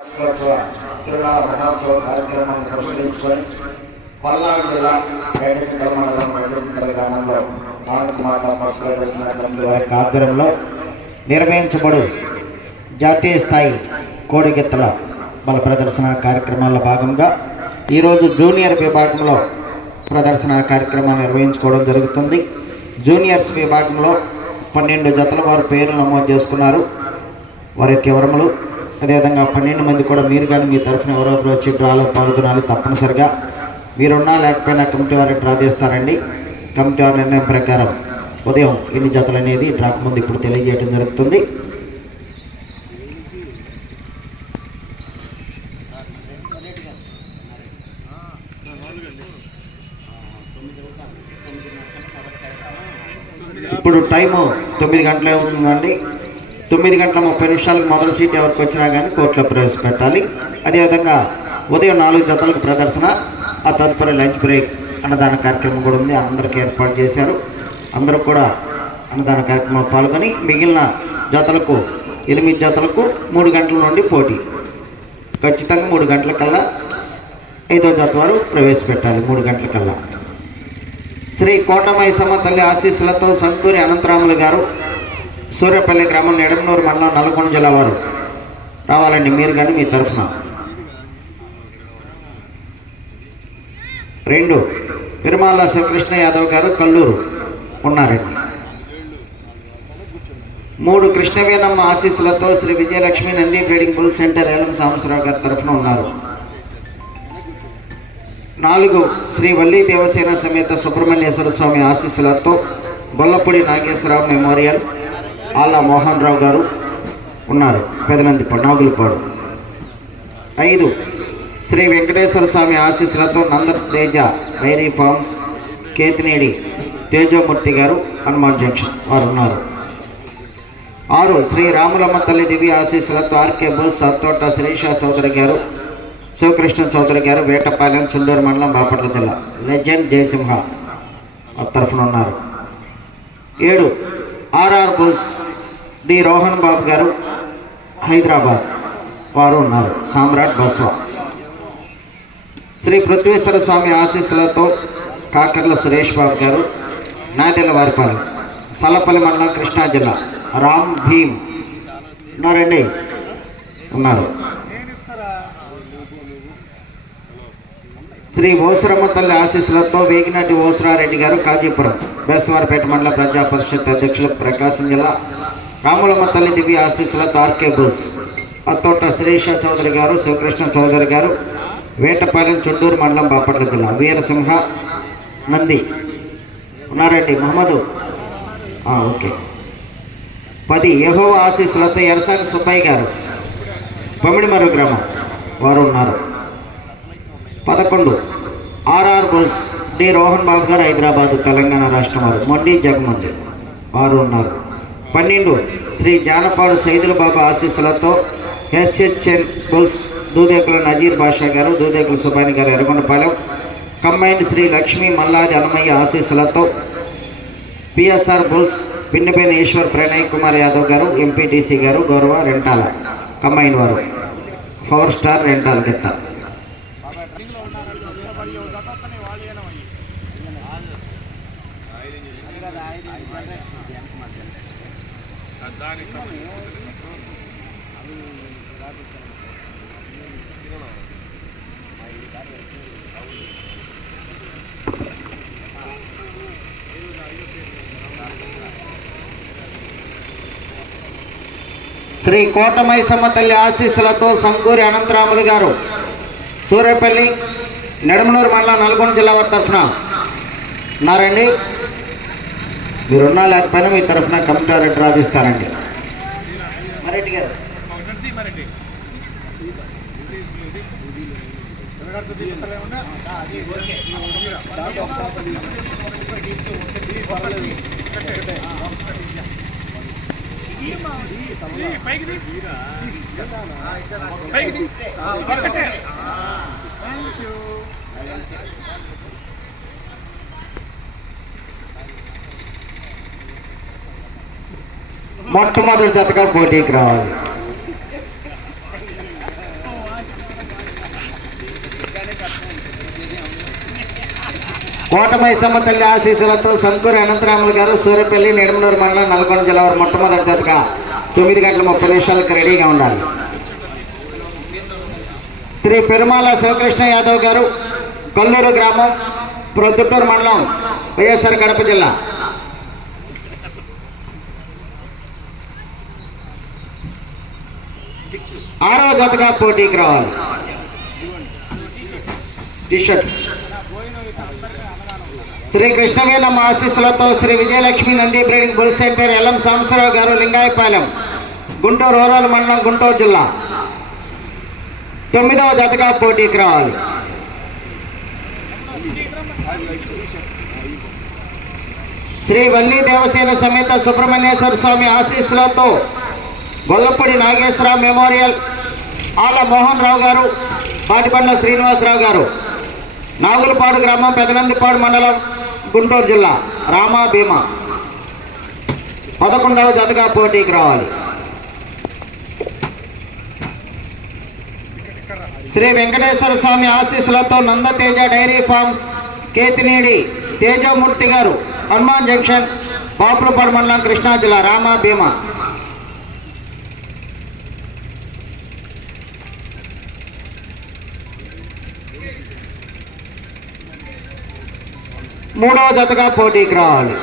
తిరునాళ మహోత్సవ కార్యక్రమాన్ని పురస్కరించుకొని పల్నాడు జిల్లా మేడచింతల మండలం మేడచింతల గ్రామంలో మాత పశువుల దర్శన కమిటీ వారి ఆధ్వర్యంలో నిర్వహించబడు జాతీయ స్థాయి కోడిగెత్తల బల ప్రదర్శన కార్యక్రమాల్లో భాగంగా ఈరోజు జూనియర్ విభాగంలో ప్రదర్శన కార్యక్రమాన్ని నిర్వహించుకోవడం జరుగుతుంది. జూనియర్స్ విభాగంలో 12 జతల వారు పేర్లు నమోదు చేసుకున్నారు. వారి యొక్క వివరములు అదేవిధంగా 12 మంది కూడా మీరు కానీ మీ తరఫున ఎవరొకరు వచ్చి డ్రాలో పాల్గొనాలి. తప్పనిసరిగా మీరున్నా లేకపోయినా కమిటీ వారు డ్రా తీస్తారండి. కమిటీ వారి నిర్ణయం ప్రకారం ఉదయం ఎన్ని జతలు అనేది డ్రాకు ముందు ఇప్పుడు తెలియజేయడం జరుగుతుంది. ఇప్పుడు టైము 9 గంటలే ఉంటుందండి. 9 గంటల 30 నిమిషాలకు మొదటి సీట్ ఎవరికి వచ్చినా కానీ కోర్టులో ప్రవేశపెట్టాలి. అదేవిధంగా ఉదయం 4 జతలకు ప్రదర్శన, ఆ తదుపరి లంచ్ బ్రేక్ అన్నదాన కార్యక్రమం కూడా ఉంది. అందరికీ ఏర్పాటు చేశారు. అందరూ కూడా అన్నదాన కార్యక్రమంలో పాల్గొని మిగిలిన జతలకు 8 జతలకు 3 గంటల నుండి పోటీ. ఖచ్చితంగా 3 గంటల కల్లా 5వ జత వారు ప్రవేశపెట్టాలి. 3 గంటల కల్లా శ్రీ కోటమైసమ్మ తల్లి ఆశీస్సులతో సంకూరి అనంతరాములు గారు సూర్యపల్లి గ్రామం నెడమనూరు మండలం నల్గొండ జిల్లా వారు రావాలండి. మీరు కానీ మీ తరఫున 2 పెరుమాళ్ళ శివకృష్ణ యాదవ్ గారు కల్లూరు ఉన్నారండి. 3 కృష్ణవేణమ్మ ఆశీస్సులతో Shri Vijayalakshmi Nandi breeding bull centre Elam Sambasivarao గారి తరఫున ఉన్నారు. 4 శ్రీ వల్లి దేవసేన సమేత సుబ్రహ్మణ్యేశ్వర స్వామి ఆశీస్సులతో గొల్లపూడి నాగేశ్వరరావు మెమోరియల్ ఆళ్ళ మోహన్ రావు గారు ఉన్నారు. పెదనందిపాడు నాగులపాడు. 5 శ్రీ వెంకటేశ్వర స్వామి ఆశీస్సులతో నందతేజ డైరీ ఫార్మ్స్ కేతినేడి తేజోమూర్తి గారు హనుమాన్ జంక్షన్ వారు ఉన్నారు. 6 శ్రీ రాములమ్మ తల్లి దివ్య ఆశీస్సులతో ఆర్కే బుల్స్ సత్తోట శ్రీషా చౌదరి గారు శివకృష్ణ చౌదరి గారు వేటపాలెం చుండూరు మండలం బాపట్ల జిల్లా లెజెండ్ జయసింహ తరఫున ఉన్నారు. 7 ఆర్ఆర్ బుల్స్ డి రోహన్ బాబు గారు హైదరాబాద్ వారు ఉన్నారు. సామ్రాట్ బస్వా. శ్రీ పృథ్వీశ్వర స్వామి ఆశీస్సులతో కాకర్ల సురేష్ బాబు గారు నాదెల్ల వారిపాలెం సల్లపల్లి మండలం కృష్ణా జిల్లా రామ్ భీమ్ ఉన్నారండి ఉన్నారు. శ్రీ ఓసురమ్మ తల్లి ఆశీస్సులతో వేగినాటి ఓసురారెడ్డి గారు కాజీపురం బేస్తవారిపేట మండల ప్రజా పరిషత్ అధ్యక్షులు ప్రకాశం జిల్లా. రాములమ్మ తల్లి దివ్య ఆశీస్సులతో ఆర్కే బుల్స్ అత్తోట శ్రీష చౌదరి గారు శివకృష్ణ చౌదరి గారు వేటపాలెం చుండూరు మండలం బాపట్ల జిల్లా. వీరసింహ నంది ఉన్నారండి మహమ్మదు. ఓకే. 10 యెహోవా ఆశీస్సులతో ఎరసాని సుబ్బయ్య గారు పమిడిమరు గ్రామం వారు ఉన్నారు. 11 ఆర్ఆర్ బుల్స్ డి రోహన్ బాబు గారు హైదరాబాదు తెలంగాణ రాష్ట్రం వారు మొండి జగమండి వారు ఉన్నారు. 12 శ్రీ జానపాడు సైదుల బాబు ఆశీస్సులతో ఎస్హెచ్ఎన్ బుల్స్ దూదేకుల నజీర్ బాషా గారు దూదేకుల సుబాని గారు ఎర్రగొండపాలెం. కంబైన్డ్ శ్రీ లక్ష్మీ మల్లాది అన్నమయ్య ఆశీస్సులతో పిఎస్ఆర్ బుల్స్ పిన్నపైన ఈశ్వర్ ప్రణయ్ కుమార్ యాదవ్ గారు ఎంపీటీసీ గారు గౌరవ రెంటాల కంబైన్ వారు 4 స్టార్ రెంటాల గిత్త. శ్రీ కోటమైసమ్మ తల్లి ఆశీస్సులతో సంకూరి అనంతరాములు గారు సూర్యపల్లి నెడమనూరు మండలం నల్గొండ జిల్లా వారి తరఫున ఉన్నారండి. మీరున్నా లేకపోయినా మీ తరఫున కమిటీ వారు డ్రా తీస్తారండి. మరెడ్డి గారు మొట్టమొదటి జతగా పోటీకి రావాలి. కోటమైసమ్మ తల్లి ఆశీస్సులతో సంకూరి అనంతరాములు గారు సూర్యపల్లి నిడమనూరు మండలం నల్గొండ జిల్లా వారు మొట్టమొదటి జతగా 9:30 రెడీగా ఉండాలి. శ్రీ పెరుమాల శివకృష్ణ యాదవ్ గారు కొల్లూరు గ్రామం ప్రొద్దుటూరు మండలం వైఎస్ఆర్ కడప జిల్లా. ఆరో జతగా పోటీకి రావాలి. టీషర్ట్స్ శ్రీ కృష్ణవేలమ్మ ఆశీస్సులతో Shri Vijayalakshmi Nandi breeding bull centre L M Sambasivarao గారు లింగాయపాలెం గుంటూరు రూరల్ మండలం గుంటూరు జిల్లా 9వ జతగా పోటీకి రావాలి. శ్రీ వల్లి దేవసేన సమేత సుబ్రహ్మణ్యేశ్వర స్వామి ఆశీస్సులతో గొల్లపూడి నాగేశ్వరరావు మెమోరియల్ ఆల మోహన్ రావు గారు పాటిపండ్ల శ్రీనివాసరావు గారు నాగులపాడు గ్రామం పెదనందిపాడు మండలం గుంటూరు జిల్లా రామా భీమా 11వ జతగా పోటీకి రావాలి. శ్రీ వెంకటేశ్వర స్వామి ఆశీస్సులతో నందతేజ డైరీ ఫార్మ్స్ కేతినేడి తేజమూర్తి గారు హనుమాన్ జంక్షన్ బాపులపాడు మండలం కృష్ణా జిల్లా రామా భీమా 3వ జతగా పోటీకి రావాలి.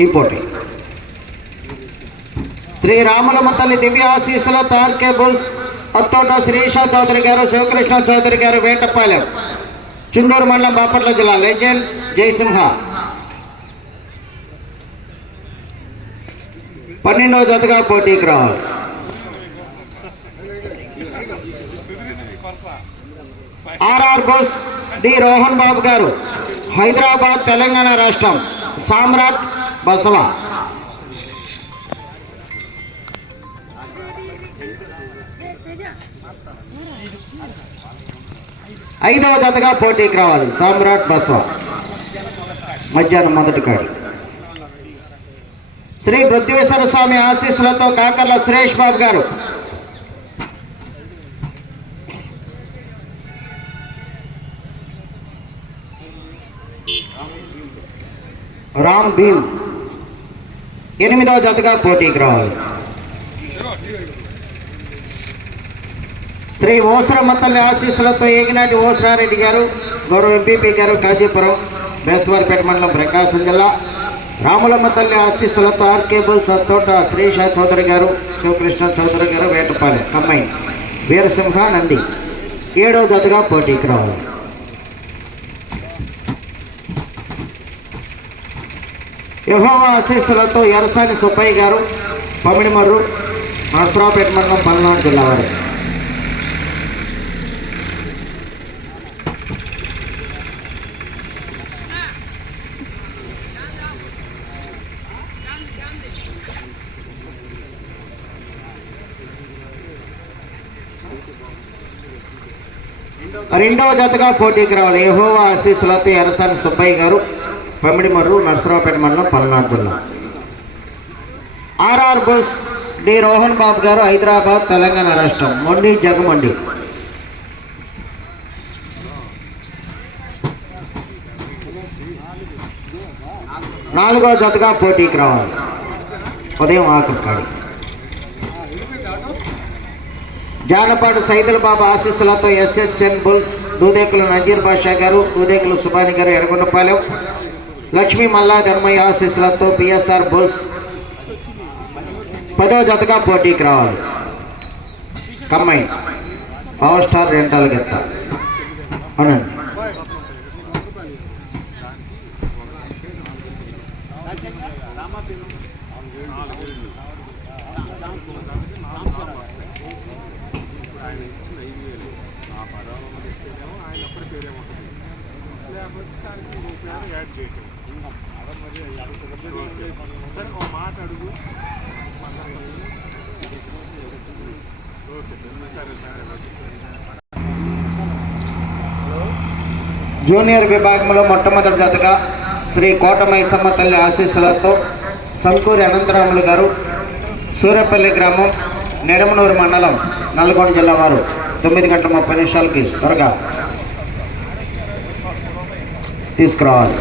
ఈ పోటీ శ్రీ రాములమ్మ తల్లి దివ్య ఆశీస్సులతో ఆర్కే బుల్స్ అత్తోట శ్రీష చౌదరి గారు శివకృష్ణ చౌదరి గారు వేటపాలెం చుండూరు మండలం బాపట్ల జిల్లా లెజెండ్ జయసింహ 12వ జతగా పోటీకి రావాలి. ఆర్ఆర్ బోస్ డి రోహన్ బాబు గారు హైదరాబాద్ తెలంగాణ రాష్ట్రం సామ్రాట్ బసవ 5వ జతగా పోటీకి రావాలి. సామ్రాట్ బసవ మధ్యాహ్నం మొదటి కాడి. శ్రీ బృద్ధివేశ్వర స్వామి ఆశీస్సులతో కాకర్ల సురేష్ బాబు గారు రామ్ భీమ్ 8వ జతగా పోటీకి రావాలి. శ్రీ ఓసరమ్మ తల్లి ఆశీస్సులతో ఏగినాటి ఓసరారెడ్డి గారు గౌరవ ఎంపీపీ గారు కాజీపురం బేస్తవారిపేట మండలం ప్రకాశం జిల్లా. రాములమ్మ తల్లి ఆశీస్సులతో ఆర్కేబుల్ సత్తోట శ్రీష చౌదరి గారు శివకృష్ణ చౌదరి గారు వేటపాలెం కమ్మాయి వీరసింహ నంది 7వ జతగా పోటీకి రావాలి. యెహోవా ఆశీస్సులతో ఎరసాని సుబ్బయ్య గారు పమిడిమర్రు నరసరావుపేట మండలం పల్నాడు జిల్లా వారు. రెండవ జతగా పోటీకి రావాలి. యెహోవా ఆశీస్సులతో ఎరసాని సుబ్బయ్య గారు పమిడిమర్రు నరసరావుపేట మండలం పల్నాడు జిల్లా. ఆర్ఆర్ బుల్స్ డి రోహన్ బాబు గారు హైదరాబాద్ తెలంగాణ రాష్ట్రం మొండి జగమండి 4వ జతగా పోటీకి రావాలి. ఉదయం ఆఖరి కాడి. జానపాడు సైదుల బాబు ఆశీస్సులతో ఎస్హెచ్ఎన్ బుల్స్ దూదేకుల నజీర్ బాషా గారు దూదేకుల సుబాని గారు ఎర్రగొండపాలెం. లక్ష్మీ మల్లా ధర్మయ్య ఆశీస్సులతో పిఎస్ఆర్ బుల్స్ 10వ జతగా పోటీకి రావాలి. కమ్మాయి పవర్ స్టార్ రెంటాల గెత్త అవునండి. జూనియర్ విభాగంలో మొట్టమొదటి జతగా శ్రీ కోటమైసమ్మ తల్లి ఆశీస్సులతో సంకూరి అనంతరాములు గారు సూర్యపల్లి గ్రామం నిడమనూరు మండలం నల్గొండ జిల్లా వారు 9:30 త్వరగా తీసుకురావాలి.